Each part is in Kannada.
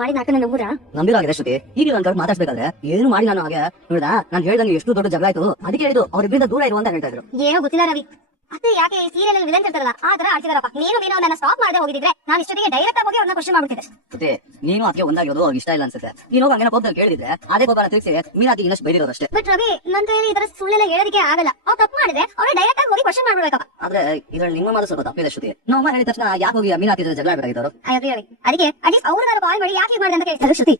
ಮಾಡಿ ನಾಟಕ ನಂಬುದ ನಂಬಿರಾಗಿದೆ ಶ್ರುತಿ. ಈಗ ನಾನು ಮಾತಾಡ್ಸ್ಬೇಕಾದ್ರೆ ಏನು ಮಾಡಿ ನಾನು ಹಾಗೆ ನೋಡ್ದ ನಾನು ಹೇಳ್ದಂಗೆ ಎಷ್ಟು ದೊಡ್ಡ ಜಗಳ ಆಯ್ತು. ಅದಕ್ಕೆ ಹೇಳಿದ್ದು ಅವ್ರಿಬ್ರಿಂದ ದೂರ ಇರು ಅಂತ ಹೇಳ್ತಾ ಇದ್ರು. ಏನೋ ಗೊತ್ತಿಲ್ಲ ರವಿ. ಅತ್ತೆ ಯಾಕೆ ಈ ಸೀರಿಯಲ್ ಅಲ್ಲಿ ವಿಲನ್ ಇರ್ತಾರಲ್ಲ ಆ ತರ ಆಡ್ತಿದಾರಪ್ಪ. ನೀನು ನನ್ನ ಸ್ಟಾಪ್ ಮಾಡದೆ ಹೋಗಿದ್ರೆ ನಾನು ಇಷ್ಟೊತ್ತಿಗೆ ಡೈರೆಕ್ಟ್ ಆಗಿ ಅವ್ರನ್ನ ಕ್ವಶ್ಚನ್ ಮಾಡ್ಬಿಟ್ಟಿದ್ದೆ. ಶ್ರುತಿ, ನೀನು ಅದಕ್ಕೆ ಒಂದಾಗಿರೋದು ಅವ್ರಿಗೆ ಇಷ್ಟ ಇಲ್ಲ ಅನ್ಸುತ್ತೆ. ನೀನು ಹೋಗಿ ಹಂಗೇನ ಕೋಪದಲ್ಲಿ ಕೇಳಿದ್ರೆ ಅದೇ ಕೋಪನ ತಿಳಿಸಿ ಮೀನಾತಿ ಇನ್ನಷ್ಟು ಬೈದಿರೋದಷ್ಟೇ. ಬಟ್ ರವಿ, ನನ್ನ ಕೈಯಲ್ಲಿ ಈ ತರ ಸುಳ್ಳೆಲ್ಲ ಹೇಳೋದಕ್ಕೆ ಆಗಲ್ಲ. ಅವ್ರು ತಪ್ಪು ಮಾಡಿದ್ರೆ ಅವ್ರೇ ಡೈರೆಕ್ಟ್ ಆಗಿ ಹೋಗಿ ಕ್ವಶ್ಚನ್ ಮಾಡ್ಬಿಡ್ಬೇಕಪ್ಪ. ಆದ್ರೆ ಇದ್ರಲ್ಲಿ ನಿಮ್ಮ ಮಾತು ಸ್ವಲ್ಪ ತಪ್ಪಿದೆ ಶ್ರುತಿ. ನಮ್ಮ ಹೇಳಿದ ತಕ್ಷಣ ಯಾಕೆ ಹೋಗಿ ಮೀನಾತಿ ಜಗಳ ಆಡ್ಬೇಕಾಗಿದ್ದವರು? ಅಯ್ಯೋ ರವಿ, ಅದಕ್ಕೆ ಅಟ್ಲೀಸ್ಟ್ ಅವ್ರನ್ನ ಕಾಲ್ ಮಾಡಿ ಯಾಕೆ ಮಾಡಿದೆ ಅಂತ ಕೇಳ್ತಾರೆ. ಶ್ರುತಿ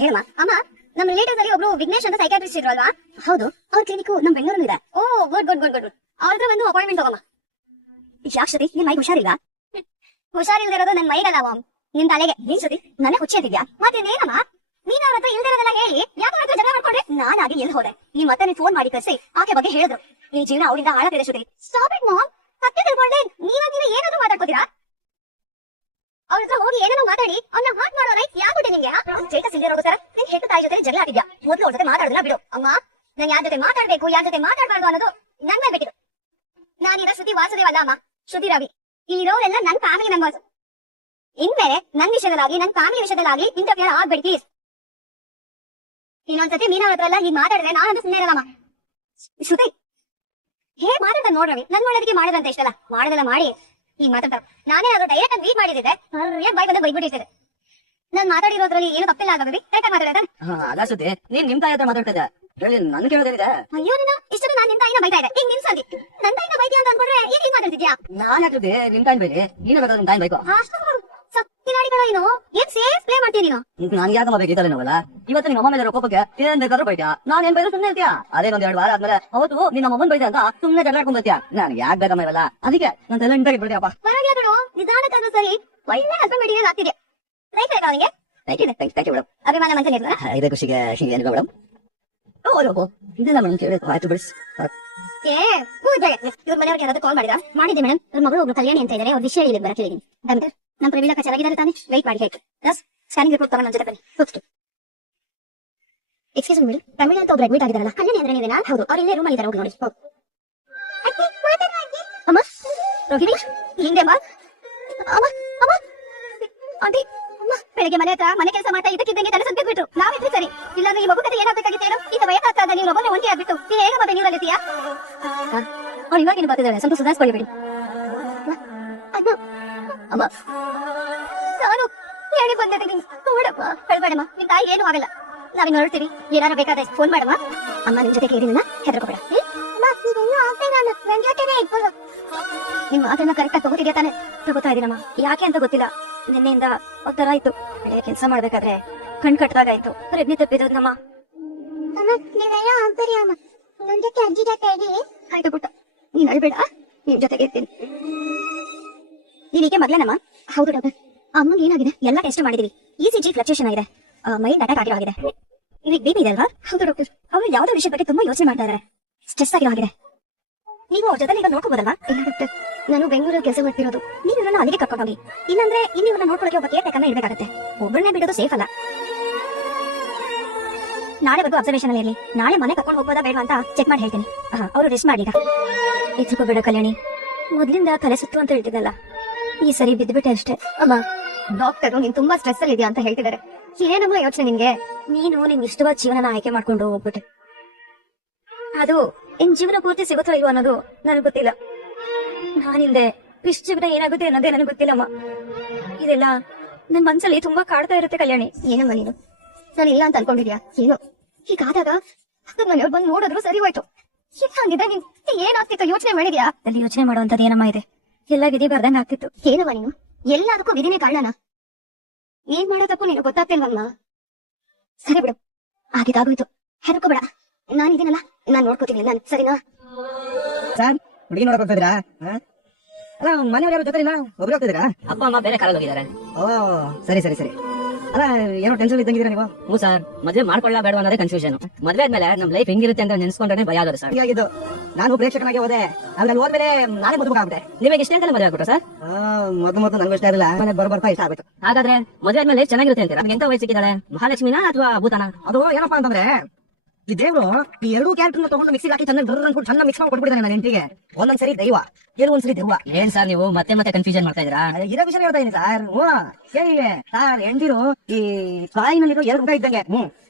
ಹೇಳಮ್ಮ. ಅಮ್ಮ, ನಮ್ಮ ರಿಲೇಟಿವ್ಸ್ ಅಲ್ಲಿ ಒಬ್ರು ವಿಘ್ನೇಶ್ ಅಂತ ಸೈಕಾಟ್ರಿಸ್ಟ್ ಇದ್ರು ಅಲ್ವಾ? ಹೌದು, ಅವ್ರ ಕ್ಲಿನಿಕ್ ನಮ್ಮ ಬೆಂಗಳೂರಲ್ಲಿ ಇದೆ. ಓ ಗುಡ್ ಗುಡ್ ಗುಡ್ ಗುಡ್. ಅವ್ರ ಹತ್ರ ಒಂದು ಅಪಾಯಿಂಟ್ಮೆಂಟ್ ತಗೊಮ್ಮ. ಯಾಕೆ ಶ್ರುತಿ, ನಿನ್ ಮೈಗೆ ಹುಷಾರಿಲ್ಲ? ಹುಷಾರಿಲ್ದಿರೋದು ನನ್ನ ಮೈಗಲ್ಲ, ನಿನ್ ತಲೆಗೆ. ನೀನ್ ಶ್ರುತಿ ನನಗೆ ಹುಚ್ಚಿ ಅಂತಿದ್ಯಾ? ಮತ್ತೆ ನೇನಮ್ಮ ನೀನ್ ಅವ್ರ ಹತ್ರ ಇಲ್ದಿರೋದೆಲ್ಲ ಹೇಳಿ ಯಾಕೆ ಅವ್ರ ಹತ್ರ ಜಗಳ ಮಾಡ್ಕೊಂಡ್ರೆ? ನಾನಾಗಿ ಎಲ್ಲಿ ಹೋದೆ? ಈ ಮತ್ತೆ ನೀನ್ ಫೋನ್ ಮಾಡಿ ಕರ್ಸಿ ಆಕೆ ಬಗ್ಗೆ ಹೇಳಿದ್ರು. ಈ ಜೀವನ ಅವರಿಂದ ಹಾಳಾಗ್ತಿದೆ ಶ್ರುತಿ. Stop it mom. ಕತ್ತೆ ತಿಳ್ಕೊಂಡೆ ನೀವಾಗ ಏನಾದ್ರು ಮಾತಾಡ್ಕೋತೀರಾ? ಅವ್ರ ಹತ್ರ ಹೋಗಿ ಏನೇನೋ ಮಾತಾಡಿ ಅವ್ನ ಹಾಟ್ ಮಾಡೋ ರೈಟ್ ಯಾಕೆ ನಿಂಗೆ? ಸ್ಟೇಟಸ್ ಇಲ್ಲದೆ ಹೋಗೋ ಸರ್ ನಿನ್ ಹೆತ್ತು ತಾಯಿ ಜೊತೆ ಜಗಳ ಆಡಿದ್ಯಾ? ಮೊದಲು ಅವ್ರ ಜೊತೆ ಮಾತಾಡೋದನ್ನ ಬಿಡು. ಅಮ್ಮ, ನಾನು ಯಾರ ಜೊತೆ ಮಾತಾಡ್ಬೇಕು ಯಾರ ಜೊತೆ ಮಾತಾಡಬಾರ್ದು ಅನ್ನೋದು ನನ್ ಮೇಲೆ ಬೇಕಿತ್ತು. ನಾನಿರೋ ಶ್ರುತಿ ವಾಸುದೇವ್ ಅಲ್ಲ ಅಮ್ಮ, ಶ್ರುತಿ ರವಿ. ಇರೋರೆಲ್ಲ ನನ್ ಫ್ಯಾಮಿಲಿ ಮೆಂಬರ್ಸ್. ಇನ್ಮೇಲೆ ನನ್ ವಿಷಯದಲ್ಲಾಗಿ ನನ್ ಫ್ಯಾಮಿಲಿ ವಿಷಯದಲ್ಲಾಗಿ ಇಂಟರ್ವ್ಯೂ ಆಗ್ಬೇಡಿ ಪ್ಲೀಸ್. ಇನ್ನೊಂದ್ಸತಿ ಮೀನಾ ಹತ್ರ ಎಲ್ಲ ಈಗ ಮಾತಾಡಿದ್ರೆ ನಾನಂತೂ ಸುಮ್ಮನೆ ಇರಲ್ಲಮ್ಮ. ಶ್ರುತಿ ಹೇಗ್ ಮಾತಾಡ್ತಾರೆ ನೋಡ್ರವಿ. ನನ್ ಒಳ್ಳೇದಕ್ಕೆ ಮಾಡಿದಂತ ಇಷ್ಟಲ್ಲ ಮಾಡೋದೆಲ್ಲ ಮಾಡಿ ಈಗ ಮಾತಾಡ್ತಾರೆ. ನಾನೇ ಅದು ಡೈರೆಕ್ಟ್ ಆಗಿ ಮೀಟ್ ಮಾಡಿದ್ರೆ ಬೈ ಬಂದ ಬೈಬಿಟ್ಟಿರ್ತದೆ. ನಾನ್ ಮಾತಾಡಿರೋದ್ರಲ್ಲಿ ಏನು ತಪ್ಪಿಲ್ಲ ಆಗಬೇಕು. ಕರೆಕ್ಟ್ ಮಾತಾಡಿದ ಅಲ್ಲ ಶ್ರುತಿ, ನೀನ್ ನಿಮ್ ತಾಯಿ ಹತ್ರ ಮಾತಾಡ್ತಾ ಹೇಳಿ ನನ್ ಕೇಳೋದೇನಿದೆ? ಅಯ್ಯೋ ನೀನು ಇಷ್ಟು ನಾನು ನಿನ್ ತಾಯಿನ ಬೈತಾ ಇದೆ. ಈಗ ನಿನ್ ಸಂದಿ ನನ್ ತಾಯಿನ ಬೈತಿ ಅಂತ ಅನ್ಕೊಂಡ್ರೆ ಈಗ ಹಿಂಗ್ ಮಾತಾಡ್ತಿದ್ಯಾ? ನಾನ್ ಯಾಕೆ ನಿಮ್ ತಾಯಿ ಬೈರಿ? ನೀನೇ ಬೇಕಾದ್ರೆ ನಿಮ್ ತಾಯಿ ಬೈಕೋ. ಸತ್ತಿನಾಡಿಗಳು ನೀನು ಏನ್ ಸೇಫ್ ಪ್ಲೇ ಮಾಡ್ತೀನಿ ನೀನು. ನನ್ಗೆ ಯಾಕಮ್ಮ ಬೇಕಿತ್ತಲ್ಲ ನೋವಲ್ಲ. ಇವತ್ತು ನಿಮ್ಮ ಅಮ್ಮ ಮೇಲೆ ಕೋಪಕ್ಕೆ ಏನ್ ಬೇಕಾದ್ರೂ ಬೈತ್ಯಾ? ನಾನ್ ಏನ್ ಬೈದ್ರು ಸುಮ್ಮನೆ ಇರ್ತೀಯಾ? ಅದೇ ಒಂದ್ 2 ವಾರ ಆದ್ಮೇಲೆ ಅವತ್ತು ನಿನ್ನ ಅಮ್ಮನ್ ಬೈದೆ ಅಂತ ಸುಮ್ಮನೆ ಜಗಳಾಡ್ಕೊಂಡ್ ಬರ್ತೀಯಾ? ನಾನ್ ಯಾಕೆ ಬೇಕಮ್ಮ ಇರಲ್ಲ. ಅದಕ್ಕೆ ನಾನು ಎಲ್ಲ ಇಂಟಾಗಿ ಬಿಡ್ತೀಯಪ್ಪ. ಪರವಾಗಿಲ್ಲ ಬಿಡು, ನಿಧಾನಕ್ಕಾದ್ರೂ ಸರಿ. ಒಳ್ಳೆ ಹಸ್ಬೆಂಡ್ ಮೆಟೀರಿಯಲ್ ಆಗ್ತಿದೆ. ರೈಟ್ ಆಯ್ತಾ ಅವನಿಗೆ? Thank you madam. ಅಭಿಮಾನ ಮಂಚನ್ ಇರ್ಲ ಇದೇ ಖುಷಿಗೆ ಏನಿಲ್ಲ ಮೇಡಮ್. ಇದೆಲ್ಲ ಮೇಡಮ್ ಕೇಳಿದ್ರು ಆಯ್ತು ಬಿಡಿಸ್. ಇವ್ರ ಮನೆಯವ್ರಿಗೆ ಯಾರಾದ್ರೂ ಕಾಲ್ ಮಾಡಿದ್ದೆ ಮೇಡಮ್. ಅವ್ರ ಮಗಳು ಒಬ್ರು ಕಲ್ಯಾಣಿ ಅಂತ ಇದ್ದಾರೆ. ಅವ್ರ ವಿಷಯ ಇಲ್ಲಿ ಬರಕ್ಕೆ ಹೇಳಿದೀನಿ. ಡಾಕ್ಟರ್ ನಮ್ಮ ಪ್ರವೀಣಕ್ಕ ಚೆನ್ನಾಗಿದ್ದಾರೆ ತಾನೆ? ವೆಯ್ಟ್ ಮಾಡಿ ಆಯ್ತು. ಸ್ಕ್ಯಾನಿಂಗ್ ರಿಪೋರ್ಟ್ ತಗೊಂಡು ನನ್ನ ಜೊತೆ ಬನ್ನಿ. ಹೋಗ್ತು. ಎಕ್ಸ್ಕ್ಯೂಸ್ ಮಿ, ಪ್ರವೀಣ ಅಂತ ಒಬ್ರು ಅಡ್ಮಿಟ್ ಆಗಿದ್ದಾರಲ್ಲ? ಕಲ್ಯಾಣಿ ಅಂದ್ರೆ ನೀವೇನಾ? ಹೌದು, ಅವ್ರು ಇಲ್ಲೇ ರೂಮ್ ಅಲ್ಲಿ ಇದ್ದಾರೆ. ಹೋಗಿ ನೋಡಿ. ಅಮ್ಮ ರೋಹಿಣಿ ಹಿಂದೆ ಬಾ. ಅಮ್ಮ ಅಮ್ಮ ಆಂಟಿ ಬೆಳಿಗ್ಗೆ ಮನೆ ಹತ್ರ ಮನೆ ಕೆಲಸ ಮಾಡ್ತಾ ಇದಕ್ಕಿದ್ದಂಗೆ ತಲೆ ಸಂತೆ ಬಿಟ್ರು. ನಾವಿದ್ರೆ ಸರಿ, ಇಲ್ಲಾಂದ್ರೆ ಈ ಮಗು ಕತೆ ಏನಾಗಬೇಕಾಗಿತ್ತು ಹೇಳು? ಈಗ ವಯಸ್ಸಾಗ್ತದ ನೀವು ಒಬ್ಬನೇ ಒಂಟಿ ಆಗ್ಬಿಟ್ಟು ನೀನು ಹೇಗೆ ಮತ್ತೆ ನೀರಲ್ಲಿರ್ತೀಯಾ? ಅವ್ರು ಇವಾಗಿನ ಬರ್ತಿದ್ದಾಳೆ, ಸ್ವಲ್ಪ ಸುಧಾರಿಸ್ಕೊಳ್ಳಿ. ಅಮ್ಮ ಅಮ್ಮ ನಾನು ಹೇಳಿ ಬಂದಿದ್ದೀನಿ ನೋಡಮ್ಮ. ಹೇಳ್ಬೇಡಮ್ಮ, ನಿನ್ ತಾಯಿಗೆ ಏನು ಆಗಲ್ಲ. ನಾವಿನ್ ಹೊರಡ್ತೀವಿ. ಏನಾರ ಬೇಕಾದ್ರೆ ಫೋನ್ ಮಾಡಮ್ಮ. ಅಮ್ಮ ನಿಮ್ ಜೊತೆ ಕೇಳಿನ ಹೆದರ್ಕೋಬೇಡ. ನಿಮ್ ಮಾತನ್ನ ಕರೆಕ್ಟ್ ಆಗಿ ತಗೋತಿದ್ಯಾ ತಾನೆ? ತಗೋತಾ ಇದೀನಮ್ಮ. ಯಾಕೆ ಅಂತ ಗೊತ್ತಿಲ್ಲ, ನಿನ್ನೆಯಿಂದ ಒತ್ತರ ಆಯ್ತು. ಬೆಳೆ ಕೆಲಸ ಮಾಡ್ಬೇಕಾದ್ರೆ ಕಣ್ ಕಟ್ಟದಾಗಾಯ್ತು. ಪ್ರಜ್ಞೆ ತಪ್ಪಿದ್ರಮ್ಮ. ಆಯ್ತು ಪುಟ್ಟ, ನೀನ್ ಅಳ್ಬೇಡ, ನಿಮ್ ಜೊತೆಗೆ ಇರ್ತೀನಿ. ನೀವೀಗೆ ಮಗ್ಲನಮ್ಮ? ಹೌದು ಡಾಕ್ಟರ್. ಅಮ್ಮಂಗೆ ಏನಾಗಿದೆ? ಎಲ್ಲ ಟೆಸ್ಟ್ ಮಾಡಿದೀವಿ. ECG ಫ್ಲಕ್ಚುಯೇಷನ್ ಆಗಿದೆ, ಮೈಂಡ್ ಅಟ್ಯಾಕ್ ಆಗಿರೋ ಆಗಿದೆ. ಇದಕ್ಕೆ BP ಇದೆ ಅಲ್ವಾ? ಹೌದು ಡಾಕ್ಟರ್. ಅವರು ಯಾವ್ದೋ ವಿಷಯ ಬಗ್ಗೆ ತುಂಬಾ ಯೋಚನೆ ಮಾಡ್ತಾ ಇದಾರೆ. ಸ್ಟ್ರೆಸ್ ಆಗಿರೋ ಆಗಿದೆ. ನೀವು ಅವ್ರ ಜೊತೆ ಈಗ ನೋಡ್ಕೋಬೋದಲ್ವಾ? ಇಲ್ಲ ಡಾಕ್ಟರ್, ನಾನು ಬೆಂಗಳೂರಲ್ಲಿ ಕೆಲಸ ಮಾಡ್ತಿರೋದು. ನೀವು ನನ್ನ ಅಲ್ಲಿಗೆ ಕರ್ಕೊಂಡು ಹೋಗಿ. ಇಲ್ಲಾಂದ್ರೆ ಇಲ್ಲಿ ಇವ್ರನ್ನ ನೋಡ್ಕೊಳ್ಳೋಕೆ ಒಬ್ಬ ಕೇರ್ ಟೇಕರ್ನ ಇರ್ಬೇಕಾಗತ್ತೆ. ಒಬ್ಬರನ್ನೇ ಬಿಡೋದು ಸೇಫ್ ಅಲ್ಲ. ನಾಳೆ ಬಂದು ಅಬ್ಸರ್ವೇಷನ್ ಅಲ್ಲಿ ಇರಲಿ. ನಾಳೆ ಮನೆ ಕರ್ಕೊಂಡು ಹೋಗ್ಬೋದಾ ಬೇಡ ಅಂತ ಚೆಕ್ ಮಾಡಿ ಹೇಳ್ತೀನಿ. ಅವರು ರೆಸ್ಟ್ ಮಾಡಿ. ಎಚ್ಚರಿಕೋಬೇಡ ಕಲ್ಯಾಣಿ. ಮೊದ್ಲಿಂದ ತಲೆ ಸುತ್ತು ಅಂತ ಹೇಳ್ತಿದ್ದಲ್ಲ, ಈ ಸರಿ ಬಿದ್ದುಬಿಟ್ಟೆ ಅಷ್ಟೇ. ಅಮ್ಮ ಡಾಕ್ಟರ್ ನೀನ್ ತುಂಬಾ ಸ್ಟ್ರೆಸ್ ಅಲ್ಲಿ ಇದೆಯಾ ಅಂತ ಹೇಳ್ತಿದ್ದಾರೆ. ಏನಮ್ಮ ಯೋಚನೆ ನಿನ್ಗೆ? ನೀನು ನಿನ್ ಇಷ್ಟವಾದ ಜೀವನ ಆಯ್ಕೆ ಮಾಡ್ಕೊಂಡು ಹೋಗ್ಬಿಟ್ಟೆ. ಅದು ನಿನ್ ಜೀವನ ಪೂರ್ತಿ ಸಿಗುತ್ತೋ ಇಲ್ವೋ ಅನ್ನೋದು ನನಗೆ ಗೊತ್ತಿಲ್ಲ. ನಾನಿಲ್ದೆ ಇಷ್ಟ ಜೀವನ ಏನಾಗುತ್ತೆ ಅನ್ನೋದೇ ನನಗೆ ಗೊತ್ತಿಲ್ಲಮ್ಮ. ಇದೆಲ್ಲ ನನ್ ಮನ್ಸಲ್ಲಿ ತುಂಬಾ ಕಾಡ್ತಾ ಇರುತ್ತೆ ಕಲ್ಯಾಣಿ. ಏನಮ್ಮ ನೀನು? ನಾನು ಇಲ್ಲ ಅಂತ ಅನ್ಕೊಂಡಿದ್ಯಾ? ಏನು ಹೀಗಾದಾಗ ಮನೆಯವ್ರು ಬಂದು ನೋಡಿದ್ರು ಸರಿ ಹೋಯ್ತು. ಹಂಗಿದ್ರೆ ನಿನ್ ಏನಾಗ್ತಿತ್ತು ಯೋಚನೆ ಮಾಡಿದ್ಯಾ? ಅಲ್ಲಿ ಯೋಚನೆ ಮಾಡುವಂತದ್ದು ಏನಮ್ಮ ಇದೆ? ಎಲ್ಲ ವಿಧಿ ಬರ್ದಂಗ ಆಗ್ತಿತ್ತು. ಏನಮ್ಮ ನೀನು? ಎಲ್ಲದಕ್ಕೂ ವಿಧಿನೇ ಕಾರಣನ? ಏನ್ ಮಾಡೋ ತಪ್ಪು ನೀನು ಗೊತ್ತಾಗ್ತಿಲ್ವಮ್ಮ? ಸರಿ ಬಿಡು, ಆಗಿದಾಗೋಯ್ತು, ಹೆದರ್ಕೋಬೇಡ. ನಾನಿದ್ದೀನಲ್ಲ, ನಾನ್ ನೋಡ್ಕೋತೀನಿ. ನಾನು ಸರಿನಾ? ಸರ್ ಹುಡುಗಿ ನೋಡಕ್ ಹೋಗ್ತಿದ್ರಾ? ಅಲ್ಲ ಮನೆಯವ್ರು ಯಾರು ಜೊತೆ ಇಲ್ಲ, ಒಬ್ರು ಹೋಗ್ತಿದ್ದೀರಾ? ಅಪ್ಪ ಅಮ್ಮ ಬೇರೆ ಕಾರಲ್ಲಿ ಹೋಗಿದ್ದಾರೆ. ಓ ಸರಿ ಸರಿ ಸರಿ. ಅಲ್ಲ ಏನೋ ಟೆನ್ಷನ್ ಇದ್ದಂಗಿದ್ದೀರಾ ನೀವು? ಹ್ಞೂ ಸರ್, ಮದ್ವೆ ಮಾಡ್ಕೊಳ್ಳ ಬೇಡ ಅನ್ನೋದೇ ಕನ್ಫ್ಯೂಷನ್. ಮದ್ವೆ ಆದ್ಮೇಲೆ ನಮ್ ಲೈಫ್ ಹೆಂಗಿರುತ್ತೆ ಅಂತ ನೆನ್ಸ್ಕೊಂಡ್ರೆ ಭಯ ಆಗೋದು ಸರ್. ಹೀಗಾಗಿದ್ದು ನಾನು ಪ್ರೇಕ್ಷಕನಾಗಿ ಹೋದೆ, ಆದ್ರೆ ಅಲ್ಲಿ ಹೋದ್ಮೇಲೆ ನಾನೇ ಮದುವೆ ನಿಮಗೆ ಇಷ್ಟ ಅಂತ ಮದುವೆ ಆಗ್ಬಿಟ್ಟು ಸರ್? ಮೊದಲು ನನಗೂ ಇಷ್ಟ ಇರಲಿಲ್ಲ, ಆಮೇಲೆ ಬರ್ತಾ ಇಷ್ಟ ಆಗ್ಬಿಟ್ಟು. ಹಾಗಾದ್ರೆ ಮದುವೆ ಆದ್ಮೇಲೆ ಚೆನ್ನಾಗಿರುತ್ತೆ ಅಂತೀರಾ? ಎಂತ ವಯಸ್ಸಿದ್ದಾರೆ? ಮಹಾಲಕ್ಷ್ಮಿನ ಅಥವಾ ಭೂತಾನ? ಅದು ಏನಪ್ಪಾ ಅಂತಂದ್ರೆ ಈ ದೇವ್ರು ಈ ಎರಡು ಕ್ಯಾರೆಕ್ಟರ್ ತಗೊಂಡು ಮಿಕ್ಸಿ ಹಾಕಿ ಚೆನ್ನಾಗಿ ಅನ್ಕೊಂಡು ಚೆನ್ನಾಗಿ ಮಿಕ್ಸ್ ಮಾಡಿ ಕೊಟ್ಬಿಟ್ಟಿದ್ದಾನೆ ನನ್ನ ಹೆಂಡತಿಗೆ. ಒಂದೊಂದ್ಸರಿ ದೈವ, ಒಂದ್ಸರಿ ದೆವ್ವ. ಏನ್ ಸರ್ ನೀವು ಮತ್ತೆ ಮತ್ತೆ ಕನ್ಫ್ಯೂಷನ್ ಮಾಡ್ತಾ ಇದೀರಾ? ಇರೋ ವಿಷಯ ಹೇಳ್ತಾ ಇದೀನಿ ಸರ್. ಹೇಳಿ ಸರ್, ಹೆಂಡಿರು ಈ ತಾಯಿನಲ್ಲಿರೋ 2 ಮುಖ ಇದ್ದಂಗೆ.